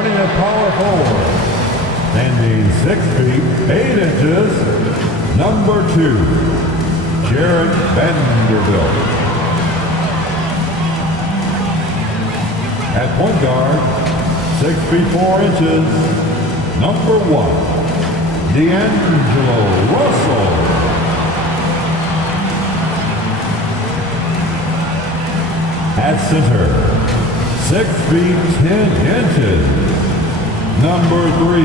Starting at power forward, standing 6 feet 8 inches, number 2, Jarred Vanderbilt. At point guard, 6 feet 4 inches, number 1, D'Angelo Russell. At center, 6 feet 10 inches, number 3,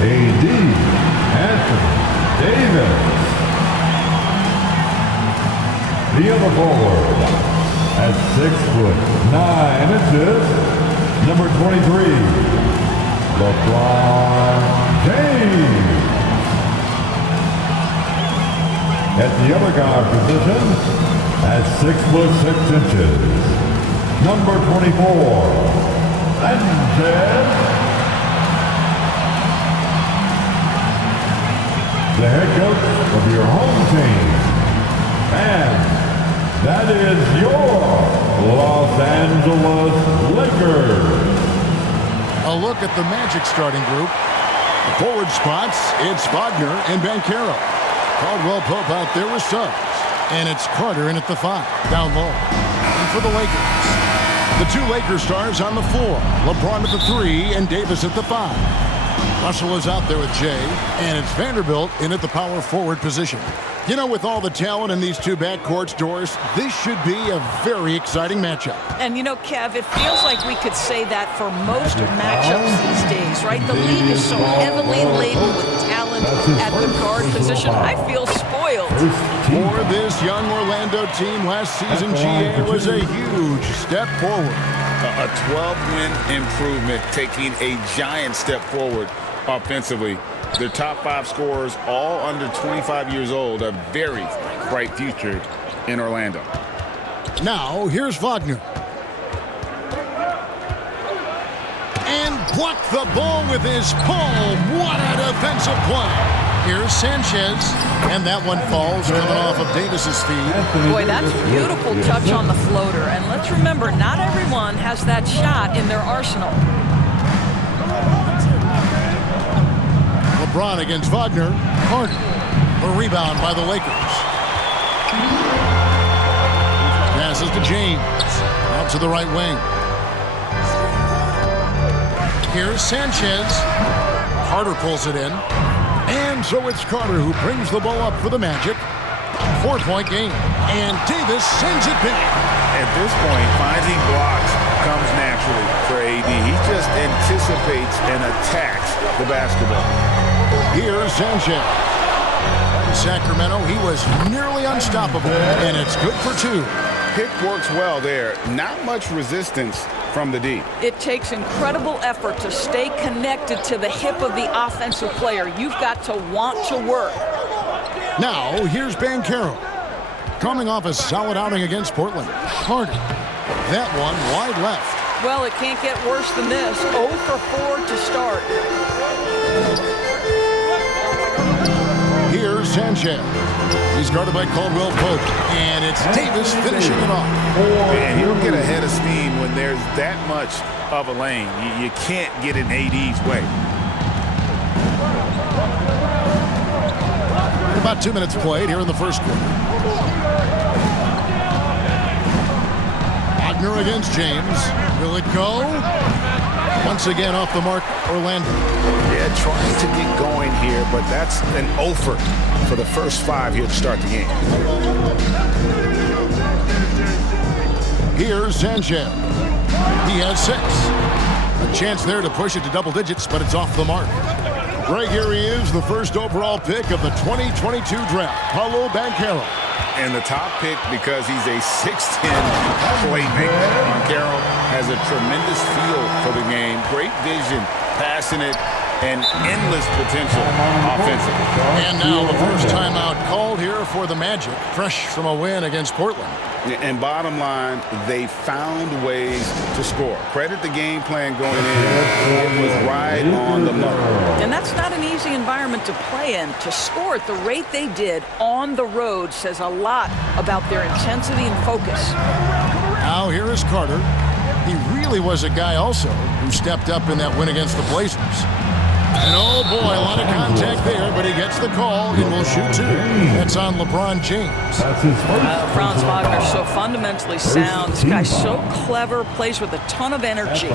A.D. Anthony Davis. The other forward, at 6 foot 9 inches, number 23, LeBron James. At the other guard position, at 6 foot 6 inches, number 24, Sanchez. The head coach of your home team. And that is your Los Angeles Lakers. A look at the Magic starting group. The forward spots, it's Wagner and Banchero. Caldwell Pope out there with subs. And it's Carter in at the 5, down low. And for the Lakers, the 2 Lakers stars on the floor. LeBron at the 3 and Davis at the 5. Russell is out there with Jay, and it's Vanderbilt in at the power forward position. You know, with all the talent in these 2 backcourts, Doris, this should be a very exciting matchup. And you know, Kev, it feels like we could say that for most matchups these days, right? The league is so heavily laden with talent at the guard position. I feel spoiled. For this young Orlando team, last season GA was a huge step forward. A 12-win improvement, taking a giant step forward offensively. Their top 5 scorers, all under 25 years old, a very bright future in Orlando. Now, here's Wagner. And blocked the ball with his palm. What a defensive play. Here's Sanchez, and that one falls coming off of Davis's feet. Boy, that's a beautiful touch on the floater. And let's remember, not everyone has that shot in their arsenal. LeBron against Wagner. Carter. A rebound by the Lakers. Passes to James. Out to the right wing. Here's Sanchez. Carter pulls it in. And so it's Carter who brings the ball up for the Magic. 4-point game. And Davis sends it back. At this point, finding blocks comes naturally for AD. He just anticipates and attacks the basketball. Here's Sanchez. In Sacramento, he was nearly unstoppable. And it's good for 2. Pick works well there. Not much resistance from the D. It takes incredible effort to stay connected to the hip of the offensive player. You've got to want to work. Now, here's Banchero. Coming off a solid outing against Portland. Carter. That one wide left. Well, it can't get worse than this. 0 for 4 to start. Here's Sanchez. He's guarded by Caldwell Pope. And it's Davis finishing it off. And he'll get ahead of steam when there's that much of a lane. You can't get in AD's way. About 2 minutes played here in the first quarter. Wagner against James. Will it go? Once again off the mark, Orlando. Yeah, trying to get going here, but that's an offer for the first 5 here to start the game. Here's Sanchez. He has 6. A chance there to push it to double digits, but it's off the mark. Right here he is, the first overall pick of the 2022 draft, Paolo Banchero. And the top pick because he's a 6'10 playmaker. Banchero has a tremendous feel for the game, great vision, passionate, and endless potential offensively. And now the first timeout called here for the Magic, fresh from a win against Portland. And bottom line, they found ways to score. Credit the game plan going in. It was right on the money. And that's not an easy environment to play in. To score at the rate they did on the road says a lot about their intensity and focus. Now here is Carter. He really was a guy also who stepped up in that win against the Blazers. And oh boy, a lot of contact there, but he gets the call and will shoot two. That's on LeBron James. That's his first. Franz Wagner, so fundamentally sound. This guy's so clever, plays with a ton of energy.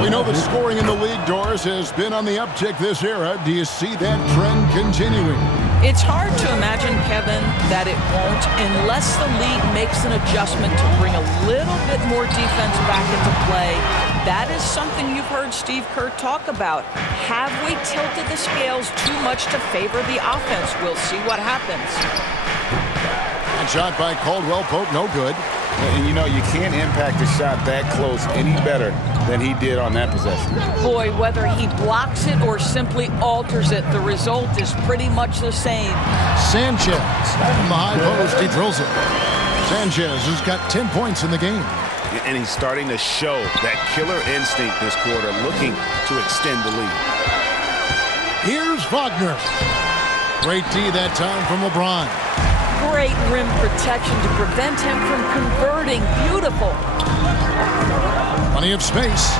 We know the scoring in the league, Doris, has been on the uptick this era. Do you see that trend continuing? It's hard to imagine, Kevin, that it won't unless the league makes an adjustment to bring a little bit more defense back into play. That is something you've heard Steve Kerr talk about. Have we tilted the scales too much to favor the offense? We'll see what happens. And shot by Caldwell Pope, no good. And you know, you can't impact a shot that close any better than he did on that possession. Boy, whether he blocks it or simply alters it, the result is pretty much the same. Sanchez from the high post, he drills it. Sanchez has got 10 points in the game. And he's starting to show that killer instinct this quarter, looking to extend the lead. Here's Wagner. Great D that time from LeBron. Great rim protection to prevent him from converting. Beautiful. Plenty of space.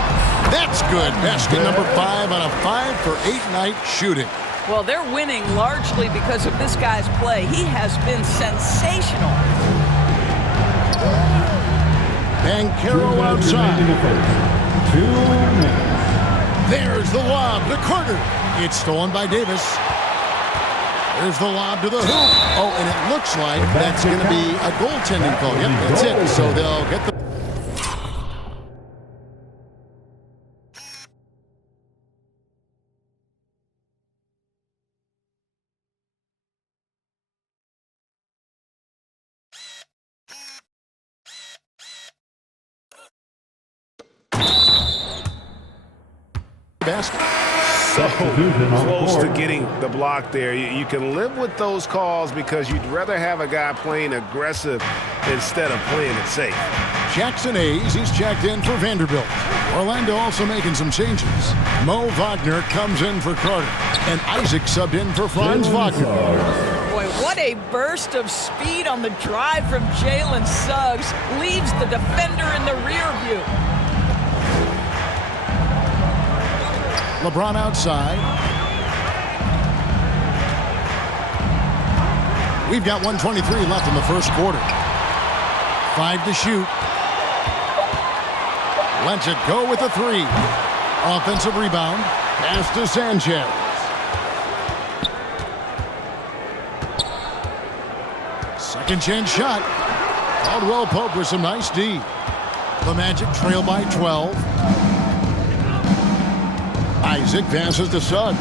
That's good. Basket number 5 on a 5-for-8 night shooting. Well, they're winning largely because of this guy's play. He has been sensational. Banchero outside. 2 minutes. There's the lob to Carter. It's stolen by Davis. There's the lob to the hoop. Oh, and it looks like that's going to be a goaltending call. Yep, that's it. So they'll get the... basket. So close to getting the block there. You can live with those calls because you'd rather have a guy playing aggressive instead of playing it safe. Jackson Hayes, he's checked in for Vanderbilt. Orlando also making some changes. Mo Wagner comes in for Carter. And Isaac subbed in for Franz Wagner. Boy, what a burst of speed on the drive from Jalen Suggs. Leaves the defender in the rear view. LeBron outside. We've got 1:23 left in the first quarter. 5 to shoot. Lets it go with a 3. Offensive rebound. Pass to Sanchez. Second chance shot. Caldwell Pope with some nice D. The Magic trail by 12. Isaac passes to Suggs.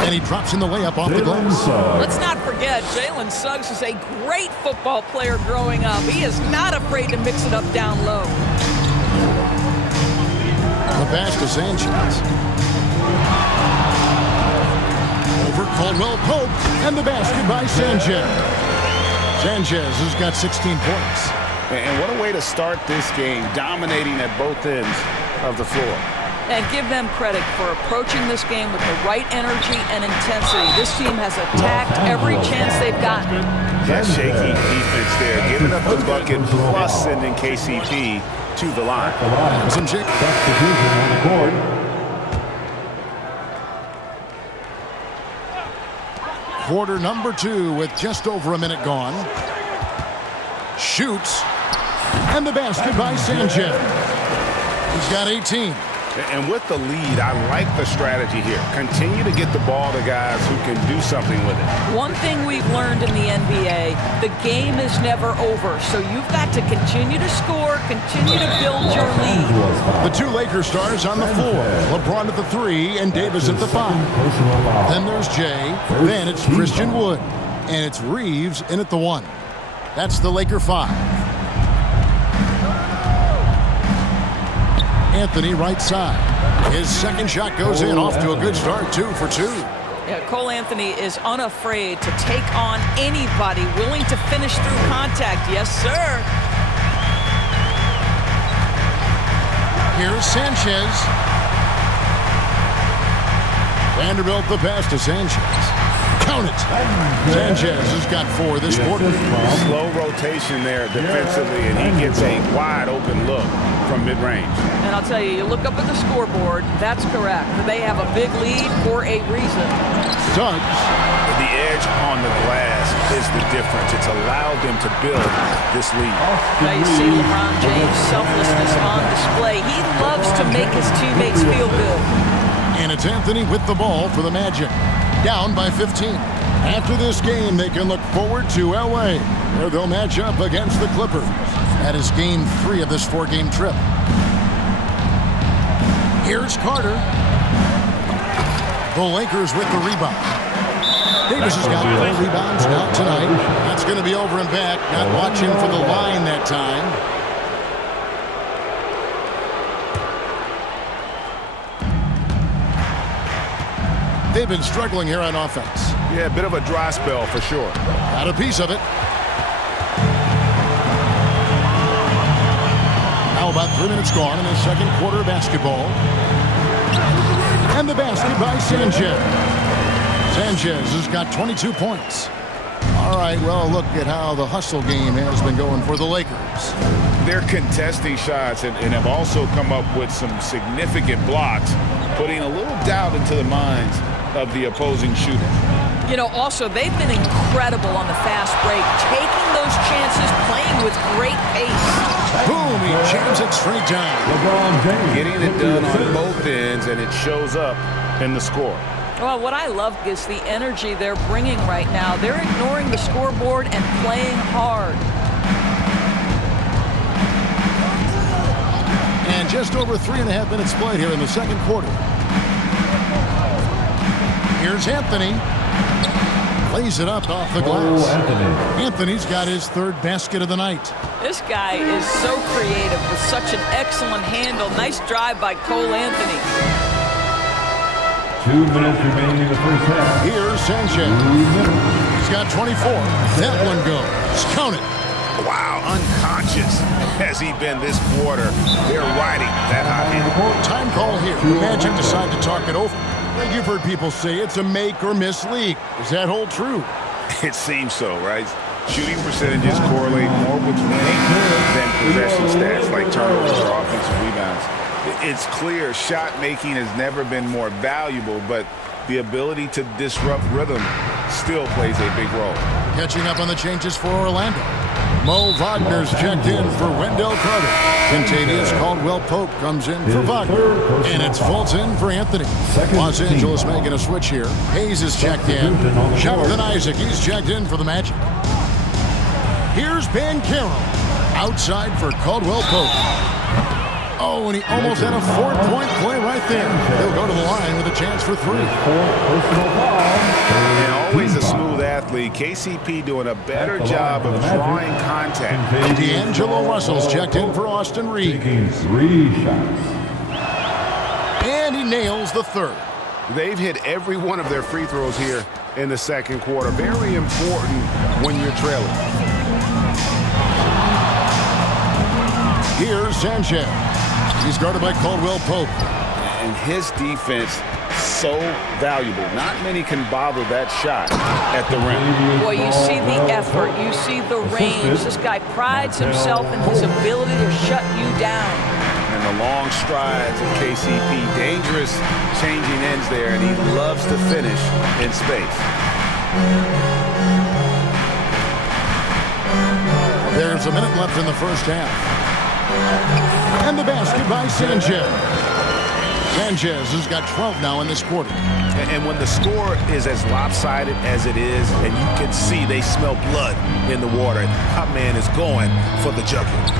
And he drops in the layup off the glass. Let's not forget, Jalen Suggs is a great football player growing up. He is not afraid to mix it up down low. The pass to Sanchez. Over Caldwell Pope. And the basket by Sanchez. Sanchez has got 16 points. And what a way to start this game, dominating at both ends of the floor. And give them credit for approaching this game with the right energy and intensity. This team has attacked every chance they've gotten. That shaky defense there, giving up the bucket, plus sending KCP to the line. Some Substitution on the court. quarter number 2 with just over a minute gone. Shoots. And the basket by Sanchez. He's got 18. And with the lead, I like the strategy here. Continue to get the ball to guys who can do something with it. One thing we've learned in the NBA, the game is never over. So you've got to continue to score, continue to build your lead. The 2 Lakers stars on the floor. LeBron at the 3 and Davis at the 5. Then there's Jay. Then it's Christian Wood. And it's Reeves in at the 1. That's the Laker 5. Anthony right side. His second shot goes in, off to a good start, 2 for 2. Yeah, Cole Anthony is unafraid to take on anybody, willing to finish through contact. Yes, sir. Here's Sanchez. Vanderbilt the pass to Sanchez. Count it. Sanchez has got 4 this quarter. Slow rotation there defensively, and he gets a wide open look from mid-range. And I'll tell you, you look up at the scoreboard, that's correct. They have a big lead for a reason. Suggs. The edge on the glass is the difference. It's allowed them to build this lead. Now you see LeBron James' selflessness on display. He loves to make his teammates feel good. And it's Anthony with the ball for the Magic. Down by 15. After this game, they can look forward to L.A., where they'll match up against the Clippers. That is game 3 of this 4-game trip. Here's Carter. The Lakers with the rebound. Davis has got 4 rebounds now tonight. That's going to be over and back. Not watching for the line that time. They've been struggling here on offense. Yeah, a bit of a dry spell for sure. Got a piece of it. Now about 3 minutes gone in the second quarter of basketball. And the basket by Sanchez. Sanchez has got 22 points. All right, well, look at how the hustle game has been going for the Lakers. They're contesting shots and have also come up with some significant blocks, putting a little doubt into the minds of the opposing shooter. You know, also, they've been incredible on the fast break, taking those chances, playing with great pace. Boom, he jams it straight down. LeBron James. Getting it done on both ends, and it shows up in the score. Well, what I love is the energy they're bringing right now. They're ignoring the scoreboard and playing hard. And just over 3.5 minutes played here in the second quarter. Here's Anthony. Lays it up off the glass. Anthony's got his 3rd basket of the night. This guy is so creative with such an excellent handle. Nice drive by Cole Anthony. 2 minutes remaining in the first half. Here's Sanchez. He's got 24. That one goes. Count it. Wow, unconscious has he been this quarter. They're riding that hot hand. Time call here. The Magic decide to talk it over. You've heard people say it's a make or miss league. Does that hold true? It seems so, right? Shooting percentages correlate more with winning than possession stats like turnovers or offensive rebounds. It's clear shot making has never been more valuable, but the ability to disrupt rhythm still plays a big role. Catching up on the changes for Orlando. Mo Wagner's checked in for Wendell Carter. Contavious Caldwell-Pope comes in for Wagner. And it's Fulton for Anthony. Los Angeles making a switch here. Hayes is checked in. Jonathan Isaac, he's checked in for the Magic. Here's Banchero. Outside for Caldwell-Pope. Oh, and he almost had a 4-point play right there. He'll go to the line with a chance for 3. And always a smooth athlete. KCP doing a better job of drawing contact. D'Angelo Russell's checked in for Austin Reed. Taking 3 shots. And he nails the 3rd. They've hit every one of their free throws here in the second quarter. Very important when you're trailing. Here's Sanchez. He's guarded by Caldwell-Pope. And his defense so valuable. Not many can bother that shot at the rim. Boy, you see the effort. You see the range. This guy prides himself in his ability to shut you down. And the long strides of KCP. Dangerous changing ends there, and he loves to finish in space. There's a minute left in the first half. And the basket by Sanchez. Sanchez has got 12 now in this quarter. And when the score is as lopsided as it is, and you can see they smell blood in the water, our man is going for the jugular.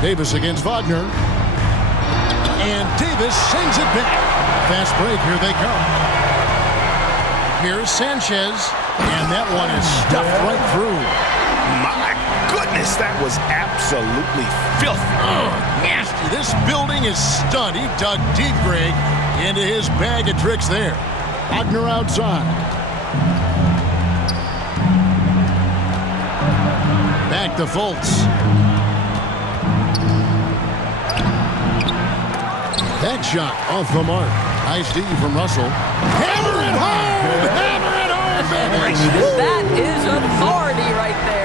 Davis against Wagner. And Davis sends it back. Fast break, here they come. Here's Sanchez. And that one is stuffed right through. My goodness, that was absolutely filthy. Nasty. This building is stunned. He dug deep, Greg, into his bag of tricks there. Wagner outside. Back to Fultz. That shot off the mark. Nice D from Russell. Hammer it home! Hammer it home, baby! That is authority right there.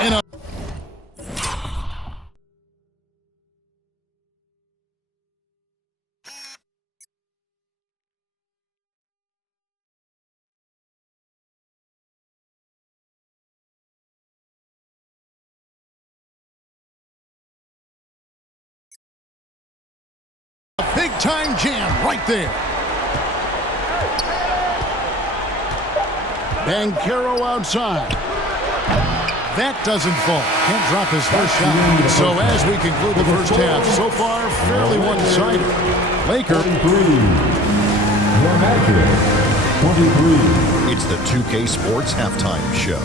And a big-time jam right there. Banchero outside. That doesn't fall. Can't drop his first shot. So as we conclude the first half, so far fairly one-sided. Laker. Your Magic, 23. It's the 2K Sports Halftime Show.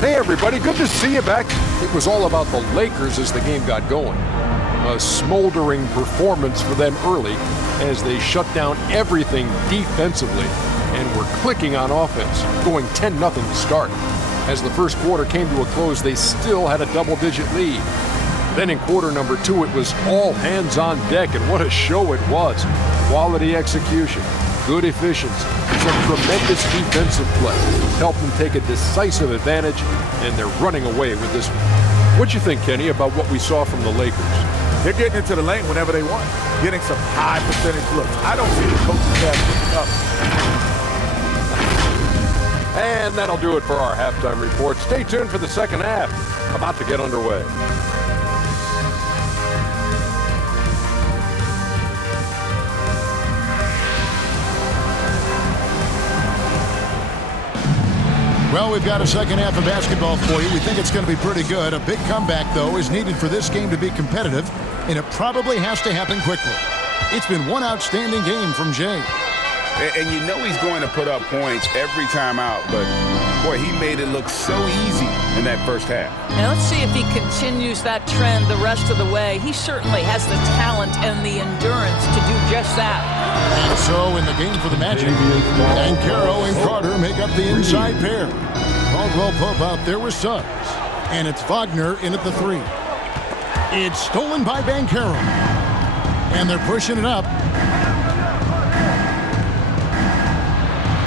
Hey everybody, good to see you back. It was all about the Lakers as the game got going. A smoldering performance for them early as they shut down everything defensively and were clicking on offense, going 10-0 to start. As the first quarter came to a close, they still had a double-digit lead. Then in quarter number 2, it was all hands on deck, and what a show it was. Quality execution, good efficiency, some tremendous defensive play helped them take a decisive advantage, and they're running away with this one. What'd you think, Kenny, about what we saw from the Lakers? They're getting into the lane whenever they want, getting some high percentage looks. I don't see the coaching staff picking up. And that'll do it for our halftime report. Stay tuned for the second half. About to get underway. Well, we've got a second half of basketball for you. We think it's going to be pretty good. A big comeback, though, is needed for this game to be competitive, and it probably has to happen quickly. It's been one outstanding game from Jay. And you know he's going to put up points every time out, but, boy, he made it look so easy in that first half. And let's see if he continues that trend the rest of the way. He certainly has the talent and the endurance to do just that. And so in the game for the Magic, Banchero and Carter make up the inside pair. Caldwell Pope out there with Suggs. And it's Wagner in at the 3. It's stolen by Banchero. And they're pushing it up.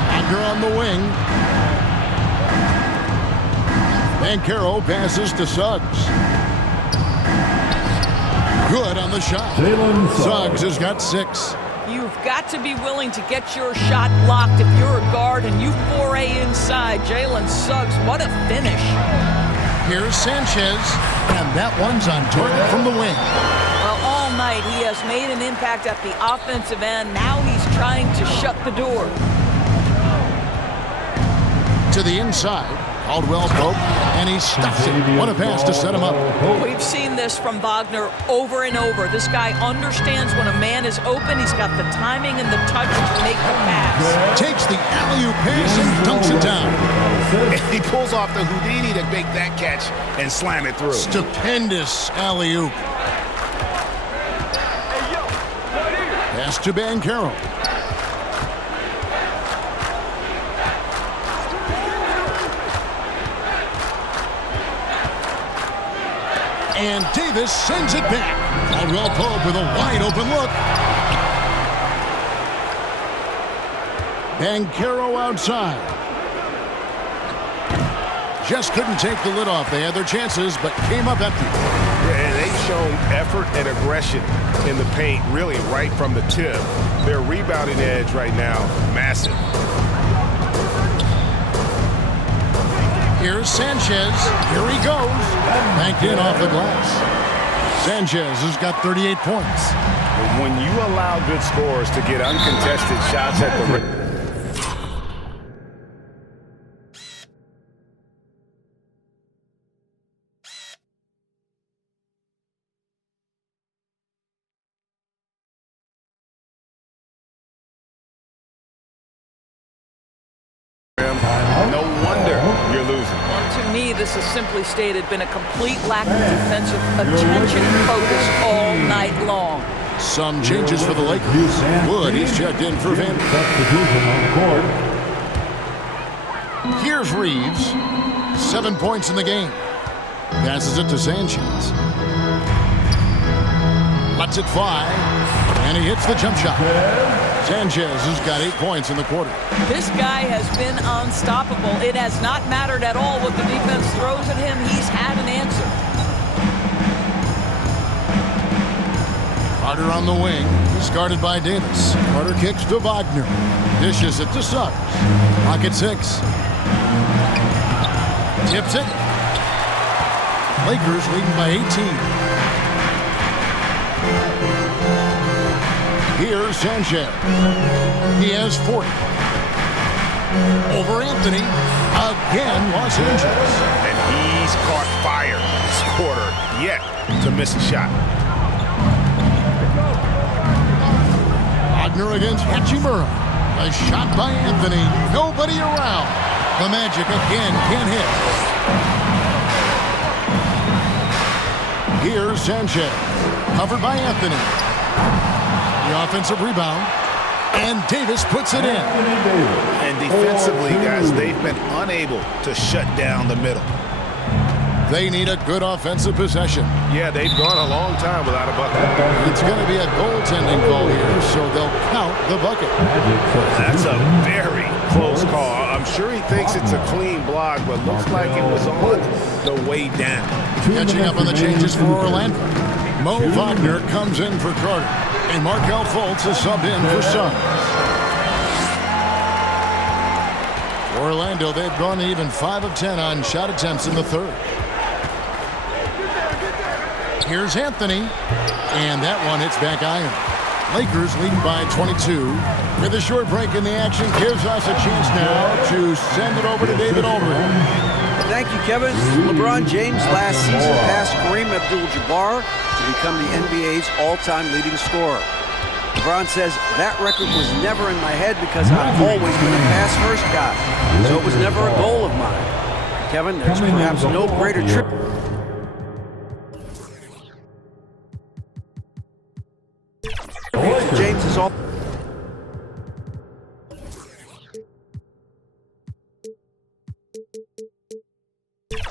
Wagner on the wing. Banchero passes to Suggs. Good on the shot. Suggs has got 6. You've got to be willing to get your shot blocked if you're a guard and you foray inside. Jalen Suggs, what a finish. Here's Sanchez, and that one's on target from the wing. Well, all night he has made an impact at the offensive end. Now he's trying to shut the door. To the inside, Caldwell Pope, and he stuffs it. What a pass to set him up. We've seen this from Wagner over and over. This guy understands when a man is open. He's got the timing and the touch to make the pass. Takes the alley-oop pass and dunks it down. He pulls off the Houdini to make that catch and slam it through. Stupendous alley-oop. Pass to Banchero. And Davis sends it back. Caldwell Pope with a wide-open look. Banchero outside. Just couldn't take the lid off. They had their chances, but came up empty. Yeah, they've shown effort and aggression in the paint, really right from the tip. Their rebounding edge right now, massive. Here's Sanchez. Here he goes. Banked in off the glass. Sanchez has got 38 points. When you allow good scorers to get uncontested shots at the rim. No wonder you're losing. To me, this has simply stated been a complete lack of defensive attention and focus all night long. Some changes for the Lakers. Wood, he's checked in for Van. Substitution on the court. Here's Reeves. 7 points in the game. Passes it to Sanchez. Lets it fly. And he hits the jump shot. Sanchez has got 8 points in the quarter. This guy has been unstoppable. It has not mattered at all what the defense throws at him. He's had an answer. Carter on the wing. He's guarded by Davis. Carter kicks to Wagner. Dishes it to Suggs. Rocket 6. Tips it. Lakers leading by 18. Here's Sanchez. He has 40. Over Anthony. Again, Los Angeles. And he's caught fire this quarter yet to miss a shot. Wagner against Hachimura. A shot by Anthony. Nobody around. The Magic again can't hit. Here's Sanchez. Covered by Anthony. The offensive rebound. And Davis puts it in. And defensively, guys, they've been unable to shut down the middle. They need a good offensive possession. Yeah, they've gone a long time without a bucket. It's going to be a goaltending call here, so they'll count the bucket. That's a very close call. I'm sure he thinks it's a clean block, but looks like it was on the way down. Catching up on the changes for Orlando. Mo Wagner comes in for Carter. And Markelle Fultz is subbed in for Suggs. Orlando, they've gone even 5 of 10 on shot attempts in the third. Here's Anthony. And that one hits back iron. Lakers leading by 22. With a short break in the action, gives us a chance now to send it over to David Aldridge. Thank you, Kevin. LeBron James last season passed Kareem Abdul-Jabbar to become the NBA's all-time leading scorer. LeBron says, that record was never in my head because I've always been a pass-first guy, so it was never a goal of mine. Kevin, there's perhaps no greater trip. James is all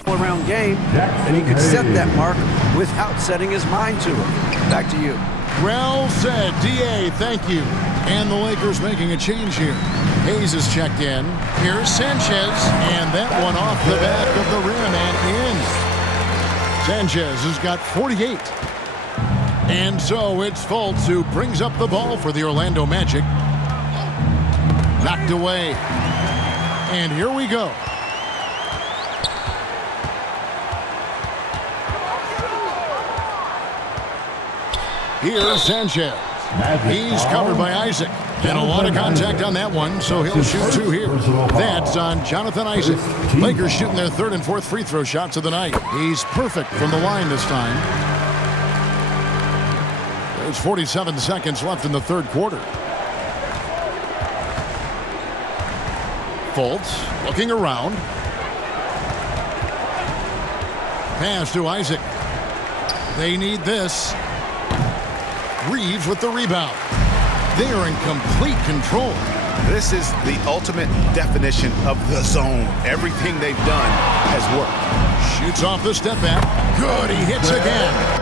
around game, and he could set that mark without setting his mind to it. Back to you. Well said, D.A., thank you. And the Lakers making a change here. Hayes is checked in. Here's Sanchez, and that one off the back of the rim and in. Sanchez has got 48. And so it's Fultz who brings up the ball for the Orlando Magic. Knocked away. And here we go. Here's Sanchez. He's covered by Isaac. And a lot of contact on that one, so he'll shoot 2 here. That's on Jonathan Isaac. Lakers shooting their 3rd and 4th free throw shots of the night. He's perfect from the line this time. There's 47 seconds left in the third quarter. Fultz looking around. Pass to Isaac. They need this. Reeves with the rebound. They are in complete control. This is the ultimate definition of the zone. Everything they've done has worked. Shoots off the step back. Good, he hits again.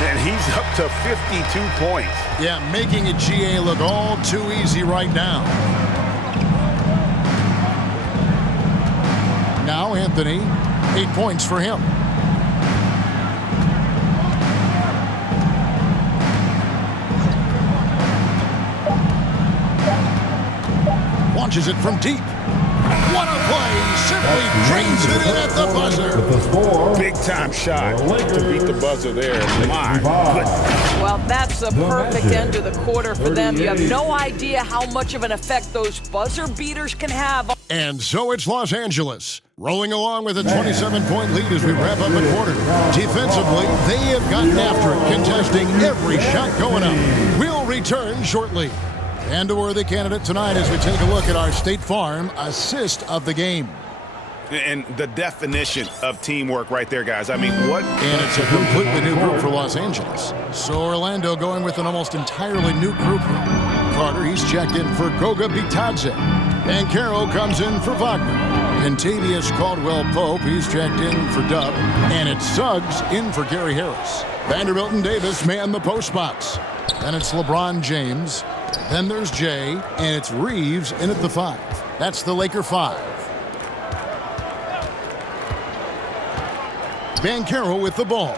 And he's up to 52 points. Yeah, making it GA look all too easy right now. Now Anthony, 8 points for him. Launches it from deep. What a play! Simply drains it in at the buzzer. Big time shot to beat the buzzer there. My goodness. Well, that's a perfect end to the quarter for them. You have no idea how much of an effect those buzzer beaters can have. And so it's Los Angeles, rolling along with a 27-point lead as we wrap up the quarter. Defensively, they have gotten after it, contesting every shot going up. We'll return shortly. And a worthy candidate tonight as we take a look at our State Farm assist of the game. And the definition of teamwork right there, guys. I mean, what? And it's a completely new group for Los Angeles. So Orlando going with an almost entirely new group here. Carter, he's checked in for Goga Bitadze. Banchero comes in for Wagner. Contavious Caldwell-Pope, he's checked in for Dub. And it's Suggs in for Gary Harris. Vanderbilt and Davis man the post spots. Then it's LeBron James. Then there's Jay. And it's Reeves in at the 5. That's the Laker 5. Banchero with the ball.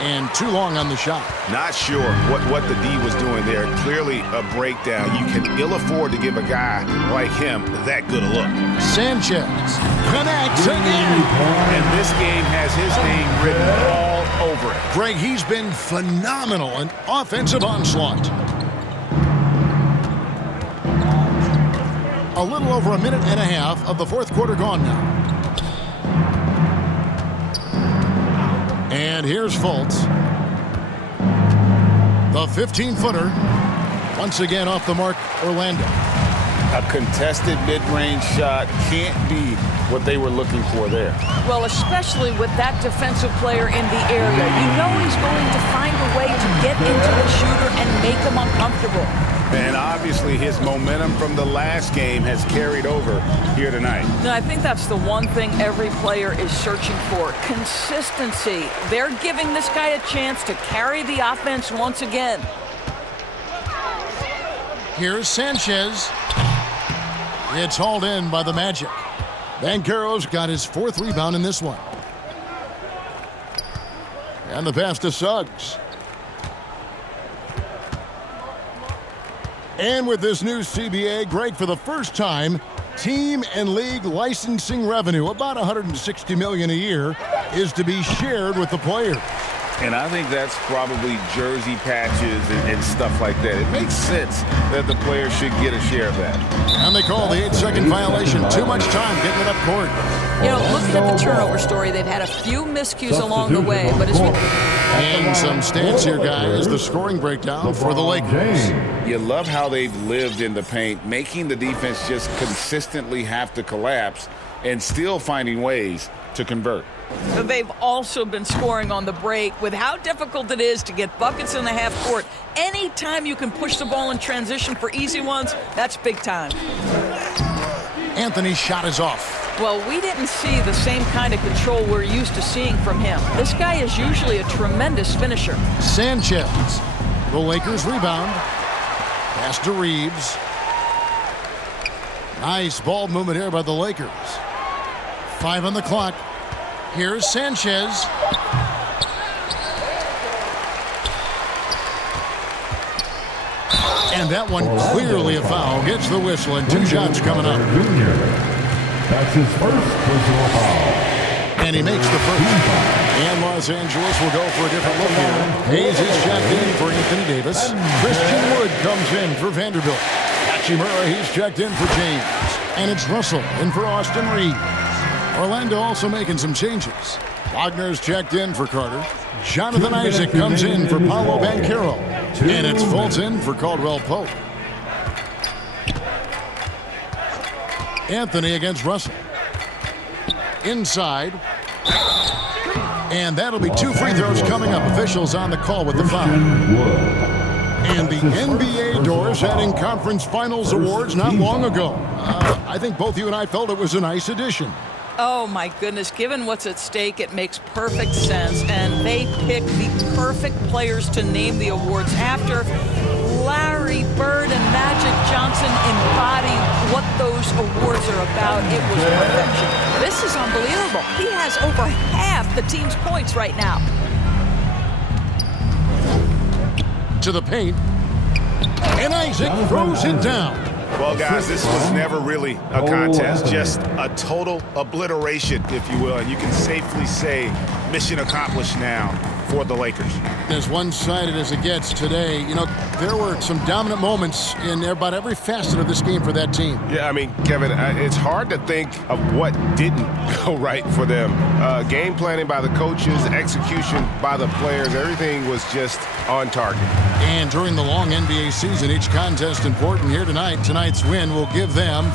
And too long on the shot. Not sure what the D was doing there. Clearly a breakdown. You can ill afford to give a guy like him that good a look. Sanchez connects again. And this game has his name written all over it. Greg, he's been phenomenal in offensive onslaught. A little over a minute and a half of the fourth quarter gone now. And here's Fultz. The 15-footer. Once again off the mark, Orlando. A contested mid-range shot can't be what they were looking for there. Well, especially with that defensive player in the area. You know he's going to find a way to get into the shooter and make him uncomfortable. And obviously his momentum from the last game has carried over here tonight. And I think that's the one thing every player is searching for. Consistency. They're giving this guy a chance to carry the offense once again. Here's Sanchez. It's hauled in by the Magic. Banchero's got his 4th rebound in this one. And the pass to Suggs. And with this new CBA, Greg, for the first time, team and league licensing revenue, about $160 million a year, is to be shared with the players. And I think that's probably jersey patches and stuff like that. It makes sense that the players should get a share of that. And they call the 8-second violation. Too much time getting it up court. You know, looking at the turnover story, they've had a few miscues along the way, but as we... And some stats here, guys. The scoring breakdown for the Lakers. You love how they've lived in the paint, making the defense just consistently have to collapse and still finding ways to convert. They've also been scoring on the break with how difficult it is to get buckets in the half court. Anytime you can push the ball in transition for easy ones, that's big time. Anthony's shot is off. Well, we didn't see the same kind of control we're used to seeing from him. This guy is usually a tremendous finisher. Sanchez. The Lakers rebound. Pass to Reeves. Nice ball movement here by the Lakers. 5 on the clock. Here's Sanchez. And that one clearly a foul. Gets the whistle and 2 shots coming up. That's his first personal foul. And he makes the first. And Los Angeles will go for a different look here. Hayes is checked in for Anthony Davis. Christian Wood comes in for Vanderbilt. Hachimura, he's checked in for James. And it's Russell in for Austin Reeves. Orlando also making some changes. Wagner's checked in for Carter. Jonathan Isaac comes in for Paolo Banchero. And it's Fultz in for Caldwell-Pope. Anthony against Russell. Inside. And that'll be 2 free throws coming up. Officials on the call with the foul. And the NBA doors had in conference finals awards not long ago. I think both you and I felt it was a nice addition. Oh, my goodness. Given what's at stake, it makes perfect sense. And they picked the perfect players to name the awards after. Larry Bird and Magic Johnson embody what those awards are about. It was perfection. This is unbelievable. He has over half the team's points right now. To the paint. And Isaac throws it down. Well, guys, this was never really a contest, just a total obliteration, if you will. And you can safely say mission accomplished now for the Lakers. As one-sided as it gets today, you know, there were some dominant moments in about every facet of this game for that team. Yeah, I mean, Kevin, it's hard to think of what didn't go right for them. Game planning by the coaches, execution by the players, everything was just on target. And during the long NBA season, each contest important here tonight. Tonight's win will give them